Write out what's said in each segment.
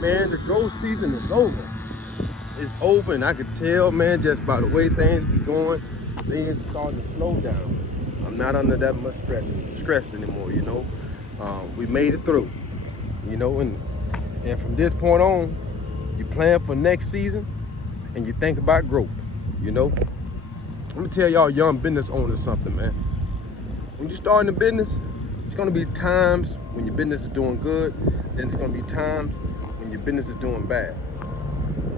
Man, the growth season is over. It's over, and I could tell, man, just by the way things be going, things are starting to slow down. I'm not under that much stress anymore, you know. We made it through, you know, and from this point on, you plan for next season and you think about growth, you know. Let me tell y'all young business owners something, man. When you start in a business, it's gonna be times when your business is doing good, then it's gonna be times when your business is doing bad.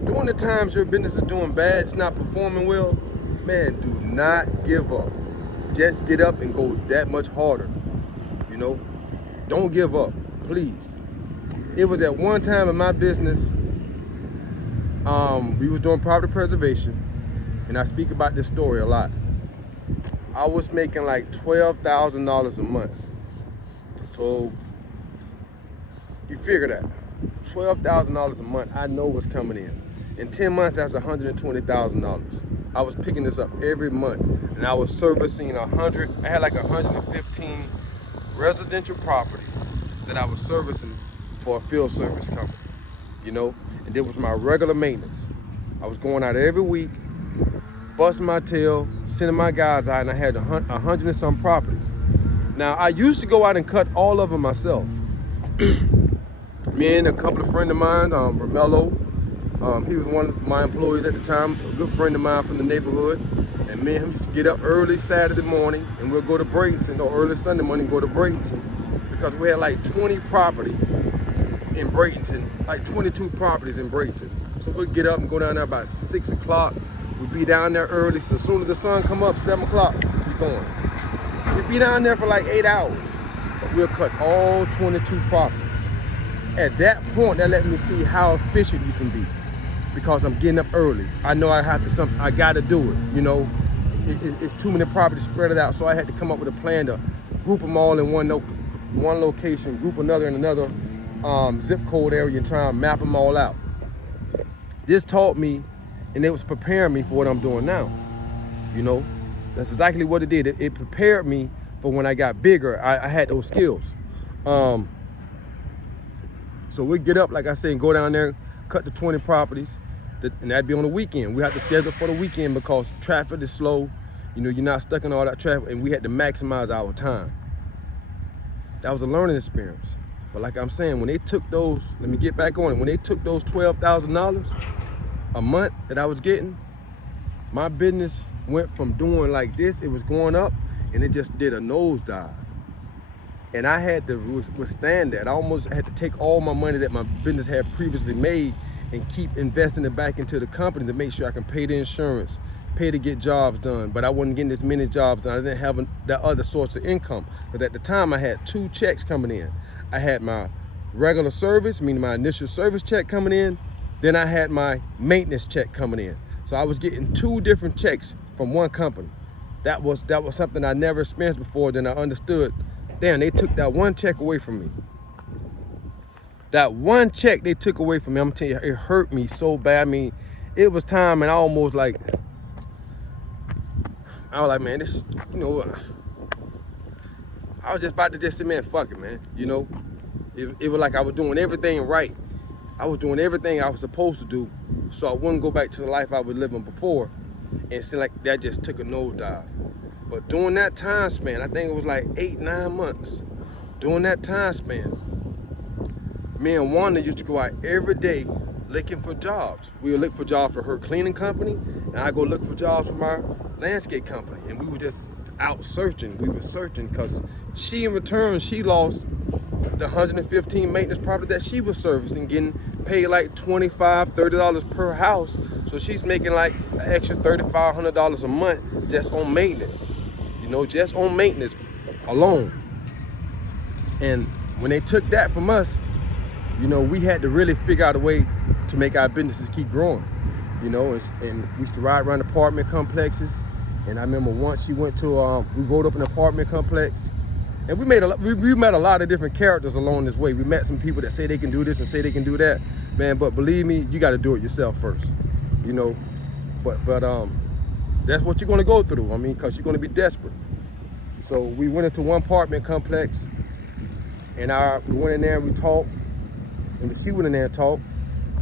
During the times your business is doing bad, it's not performing well, man, do not give up. Just get up and go that much harder, you know? Don't give up, please. It was at one time in my business, we was doing property preservation, and I speak about this story a lot. I was making like $12,000 a month. So you figure that, $12,000 a month I know was coming in. In 10 months, that's $120,000. I was picking this up every month, and I was servicing I had like 115 residential properties that I was servicing for a field service company, you know? And it was my regular maintenance. I was going out every week, busting my tail, sending my guys out, and I had 100 and some properties. Now, I used to go out and cut all of them myself. Me and a couple of friends of mine, Romello, he was one of my employees at the time, a good friend of mine from the neighborhood. And me and him used to get up early Saturday morning and we'll go to Bradenton, or early Sunday morning go to Bradenton, because we had like 20 properties in Bradenton, like 22 properties in Bradenton. So we'd get up and go down there about 6 o'clock. We'd be down there early, so as soon as the sun come up, 7 o'clock, we going. We'd be down there for like 8 hours, but we'll cut all 22 properties. At that point, that let me see how efficient you can be, because I'm getting up early. I know I have to, I gotta do it, you know. It's too many properties spread it out, so I had to come up with a plan to group them all in one location, group another in another zip code area, and try and map them all out. This taught me, and it was preparing me for what I'm doing now, you know. That's exactly what it did. It prepared me for when I got bigger. I had those skills. So we'd get up, like I said, and go down there, cut the 20 properties, and that'd be on the weekend. We had to schedule for the weekend because traffic is slow. You know, you're not stuck in all that traffic, and we had to maximize our time. That was a learning experience. But like I'm saying, when they took those, let me get back on it, when they took those $12,000 a month that I was getting, my business went from doing like this, it was going up, and it just did a nosedive. And I had to withstand that. I almost had to take all my money that my business had previously made and keep investing it back into the company to make sure I can pay the insurance, pay to get jobs done. But I wasn't getting as many jobs done. I didn't have that other source of income. But at the time, I had 2 checks coming in. I had my regular service, meaning my initial service check coming in. Then I had my maintenance check coming in. So I was getting 2 different checks from one company. That was something I never experienced before. Then I understood, damn, they took that one check away from me. That one check they took away from me, I'm telling you, it hurt me so bad. I mean, it was time, and I almost like, I was like, man, this, you know, I was just about to just say, man, fuck it, man. You know, it was like I was doing everything right. I was doing everything I was supposed to do, so I wouldn't go back to the life I was living before. And it seemed like that just took a nosedive. But during that time span, I think it was like 8-9 months. During that time span, me and Wanda used to go out every day looking for jobs. We would look for jobs for her cleaning company, and I go look for jobs for my landscape company. And we were just out searching. We were searching because she, in return, she lost the 115 maintenance property that she was servicing, getting paid like $25, $30 per house. So she's making like an extra $3,500 a month just on maintenance. You know, just on maintenance alone. And when they took that from us, you know, we had to really figure out a way to make our businesses keep growing. You know, and we used to ride around apartment complexes. And I remember once she went to, we rode up an apartment complex, and we met a lot of different characters along this way. We met some people that say they can do this and say they can do that, man. But believe me, you got to do it yourself first, you know. But that's what you're gonna go through. I mean, because you're gonna be desperate. So we went into one apartment complex, and we went in there and we talked, and she went in there and talked,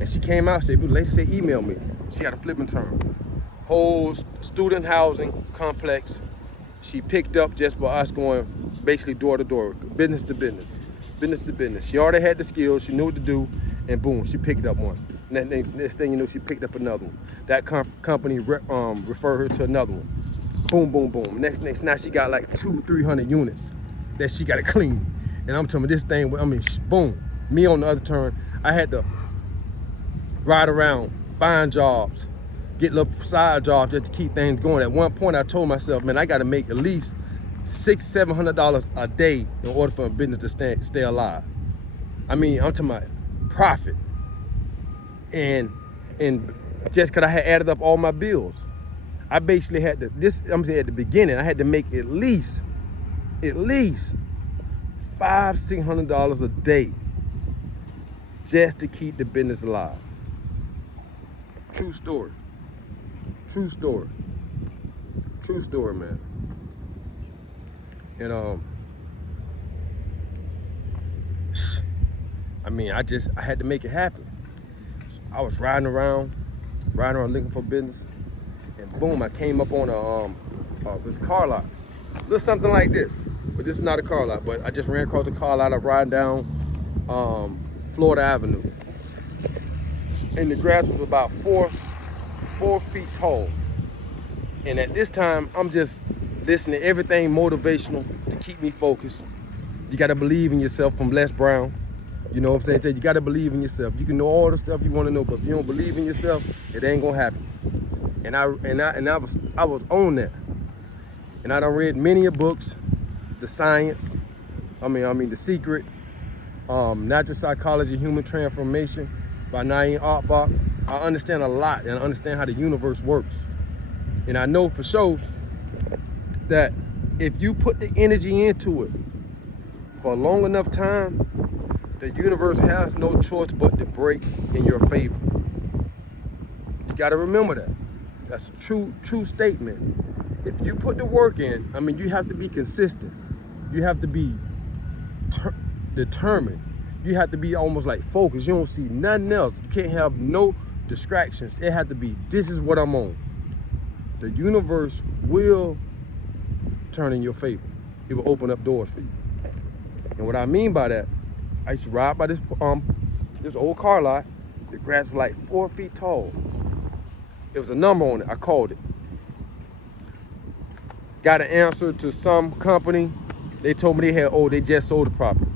And she came out and said, "Lady said, email me." She got a flipping term. Whole student housing complex. She picked up just by us going basically door to door, business to business, business to business. She already had the skills, she knew what to do, and boom, she picked up one. And then next thing you know, she picked up another one. That company referred her to another one. Boom, boom, boom. Next, now she got like 200-300 units that she got to clean. And I'm telling you, this thing, I mean, boom. Me on the other turn, I had to ride around, find jobs, get little side jobs just to keep things going. At one point, I told myself, man, I got to make at least $600-700 a day in order for a business to stay alive. I mean, I'm talking about profit. And just because I had added up all my bills, I basically had to, I'm saying at the beginning, I had to make at least $500-600 a day just to keep the business alive. True story. True story. True story, man. And I mean, I had to make it happen. I was riding around looking for business, and boom, I came up on a car lot. Little something like this, but this is not a car lot. But I just ran across the car lot. I'm riding down Florida Avenue, and the grass was about four feet tall. And at this time, I'm just listening to everything motivational to keep me focused. You got to believe in yourself, from Les Brown. You know what I'm saying? You got to believe in yourself. You can know all the stuff you want to know, but if you don't believe in yourself, it ain't gonna happen. And I was on that. And I done read many books, The Science, The Secret, Natural Psychology, Human Transformation by Naeem Akbar. I understand a lot, and I understand how the universe works. And I know for sure that if you put the energy into it for a long enough time, the universe has no choice but to break in your favor. You gotta remember that. That's a true statement. If you put the work in, you have to be consistent. You have to be determined. You have to be almost like focused. You don't see nothing else. You can't have no distractions. It has to be, this is what I'm on. The universe will turn in your favor. It will open up doors for you. And what I mean by that, I used to ride by this old car lot. The grass was like 4 feet tall. There was a number on it. I called it. Got an answer to some company. They told me they just sold the property.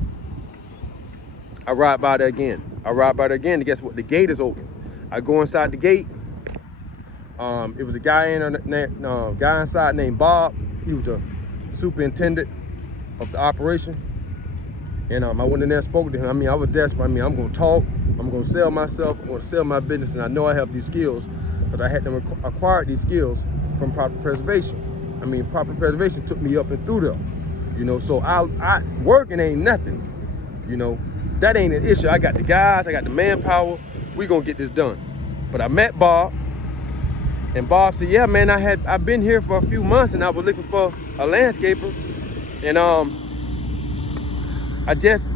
I ride by there again. And guess what? The gate is open. I go inside the gate. It was a guy inside named Bob. He was the superintendent of the operation. And I went in there and spoke to him. I was desperate. I'm going to talk. I'm going to sell myself. I'm going to sell my business. And I know I have these skills, but I had to acquire these skills from proper preservation. Proper preservation took me up and through there. So I working ain't nothing. That ain't an issue. I got the guys. I got the manpower. We going to get this done. But I met Bob. And Bob said, yeah, man, I've been here for a few months and I was looking for a landscaper. And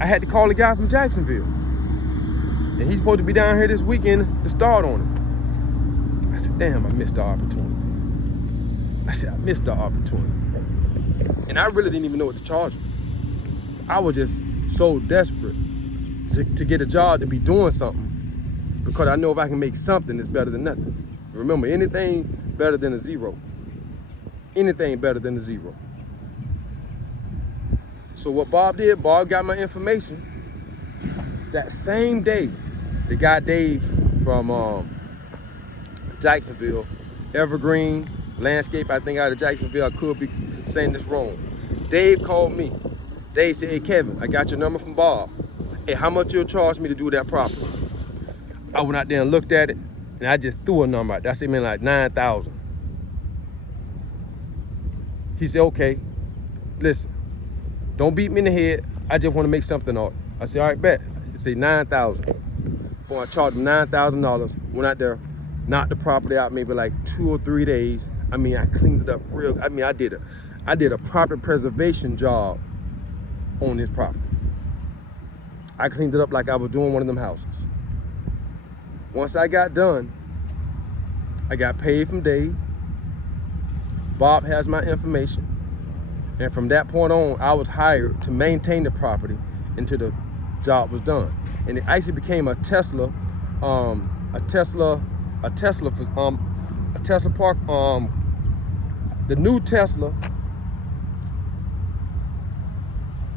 I had to call a guy from Jacksonville. And he's supposed to be down here this weekend to start on it. I said, damn, I missed the opportunity. And I really didn't even know what to charge him. I was just so desperate to get a job, to be doing something, because I know if I can make something, it's better than nothing. Remember, anything better than a zero. Anything better than a zero. So what Bob did, Bob got my information. That same day, the guy Dave from Jacksonville, Evergreen Landscape, I think out of Jacksonville, I could be saying this wrong. Dave called me. Dave said, hey Kevin, I got your number from Bob. Hey, how much you'll charge me to do that property? I went out there and looked at it, and I just threw a number out. That said, man, like 9,000. He said, okay, listen, don't beat me in the head. I just want to make something of it. I said, all right, bet. He said 9,000. Boy, I charged him $9,000. Went out there, knocked the property out maybe like 2 or 3 days. I cleaned it up real. I did a proper preservation job on this property. I cleaned it up like I was doing one of them houses. Once I got done, I got paid from Dave. Bob has my information. And from that point on, I was hired to maintain the property until the job was done. And it actually became a Tesla Park, the new Tesla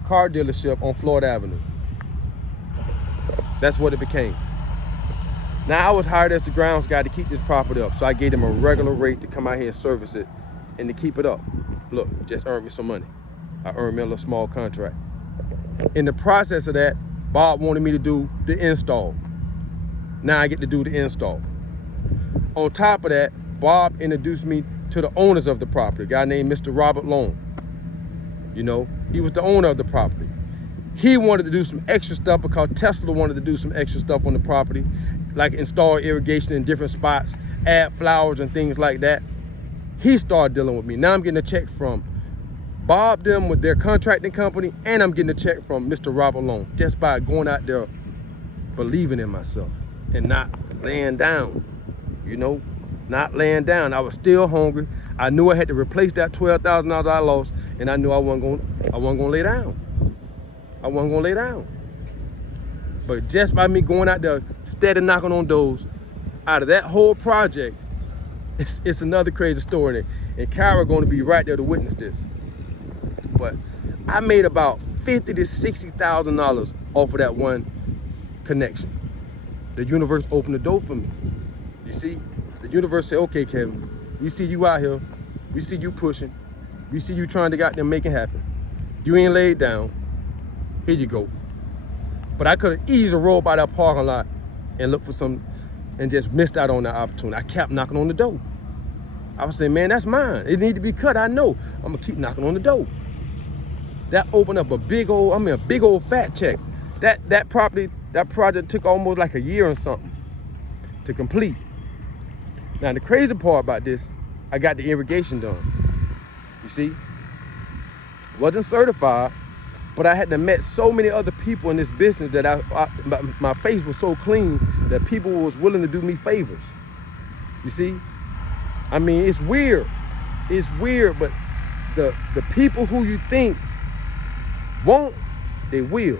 car dealership on Florida Avenue. That's what it became. Now I was hired as the grounds guy to keep this property up, so I gave them a regular rate to come out here and service it and to keep it up. Look, just earned me some money. I earned me a little small contract. In the process of that, Bob wanted me to do the install. Now I get to do the install. On top of that, Bob introduced me to the owners of the property, a guy named Mr. Robert Long. You know, he was the owner of the property. He wanted to do some extra stuff because Tesla wanted to do some extra stuff on the property, like install irrigation in different spots, add flowers and things like that. He started dealing with me. Now I'm getting a check from Bob them with their contracting company, and I'm getting a check from Mr. Robert Long just by going out there believing in myself and not laying down, you know, not laying down. I was still hungry. I knew I had to replace that $12,000 I lost, and I knew I wasn't gonna lay down. I wasn't gonna lay down. But just by me going out there, steady knocking on doors, out of that whole project, it's another crazy story, and Kyra going to be right there to witness this. But I made about $50,000 to $60,000 off of that one connection. The universe opened the door for me. You see, the universe said, "Okay, Kevin, we see you out here, we see you pushing, we see you trying to get them make it happen. You ain't laid down. Here you go." But I could have easily rolled by that parking lot and looked for some, and just missed out on that opportunity. I kept knocking on the door. I was saying, man, that's mine. It need to be cut. I know. I'm gonna keep knocking on the door. That opened up a big old fat check. That project took almost like a year or something to complete. Now the crazy part about this, I got the irrigation done. You see, wasn't certified, but I had to met so many other people in this business that my face was so clean that people was willing to do me favors. You see, I mean, it's weird, but the people who you think won't, they will.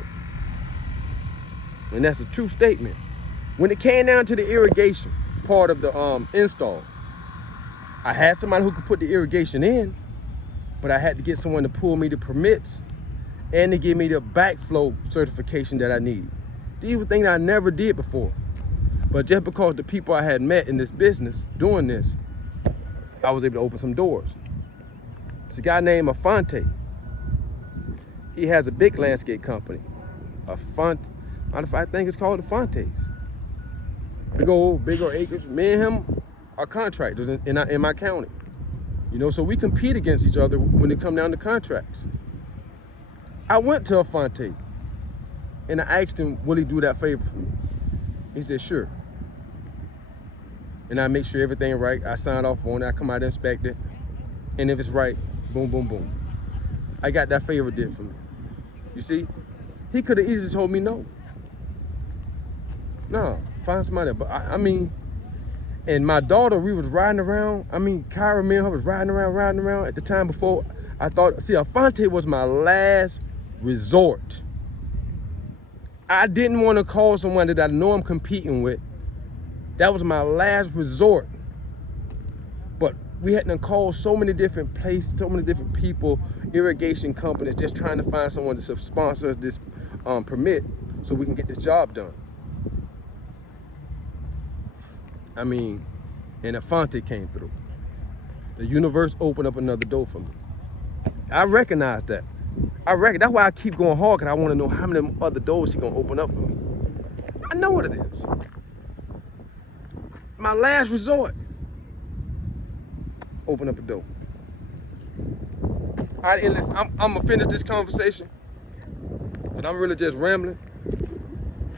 And that's a true statement. When it came down to the irrigation part of the install, I had somebody who could put the irrigation in, but I had to get someone to pull me the permits and to give me the backflow certification that I need. These were things I never did before. But just because the people I had met in this business doing this, I was able to open some doors. It's a guy named Afonte. He has a big landscape company. I think it's called Afonte's. Big old acres. Me and him are contractors in my county. You know, so we compete against each other when it come down to contracts. I went to Afonte and I asked him, will he do that favor for me? He said, sure. And I make sure everything right. I sign off on it. I come out and inspect it. And if it's right, boom, boom, boom. I got that favor did for me. You see, he could have easily told me no. No, find somebody. But I mean, and my daughter, we was riding around. I mean, Kyra, me and her was riding around at the time before. I thought, see, Afonte was my last resort. I didn't want to call someone that I know I'm competing with. That was my last resort. But we had to call so many different places, so many different people, irrigation companies, just trying to find someone to sponsor this permit so we can get this job done. I mean, and Afonte came through. The universe opened up another door for me. I recognize that. That's why I keep going hard, because I want to know how many other doors he's going to open up for me. I know what it is. My last resort. Open up a door. All right, and listen, I'm going to finish this conversation, but I'm really just rambling.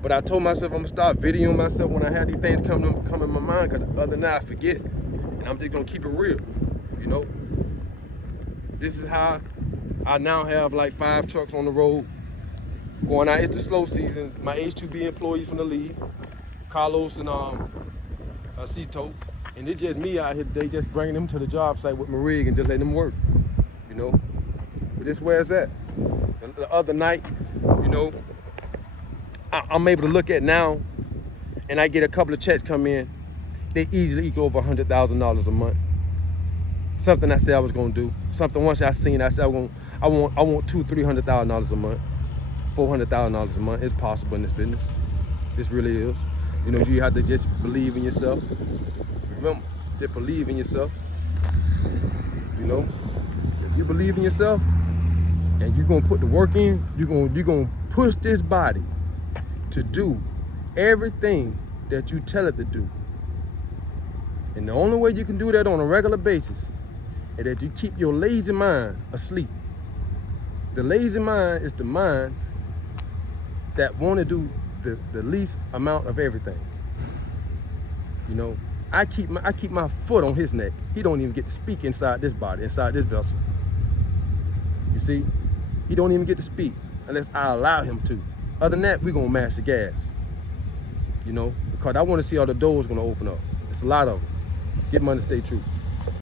But I told myself I'm going to start videoing myself when I have these things come in my mind, because other than that, I forget. And I'm just going to keep it real, you know? This is how I now have like 5 trucks on the road going out. It's the slow season. My H2B employees from the league Carlos and Cito, and it's just me out here today, just bringing them to the job site with my rig and just letting them work, you know. But this where it's at. The other night, you know, I'm able to look at now, and I get a couple of checks come in. They easily equal over $100,000 a month. Something I said I was gonna do. Something once I seen, I said I want $200,000-300,000 a month, $400,000 a month. It's possible in this business. This really is. You know, you have to just believe in yourself. Remember, just believe in yourself. You know, if you believe in yourself and you're gonna put the work in, you're gonna push this body to do everything that you tell it to do. And the only way you can do that on a regular basis is that you keep your lazy mind asleep. The lazy mind is the mind that want to do the least amount of everything. You know, I keep my foot on his neck. He don't even get to speak inside this body, inside this vessel. You see, he don't even get to speak unless I allow him to. Other than that, we're gonna mash the gas. You know, because I want to see all the doors gonna open up. It's a lot of them. Get money, stay true.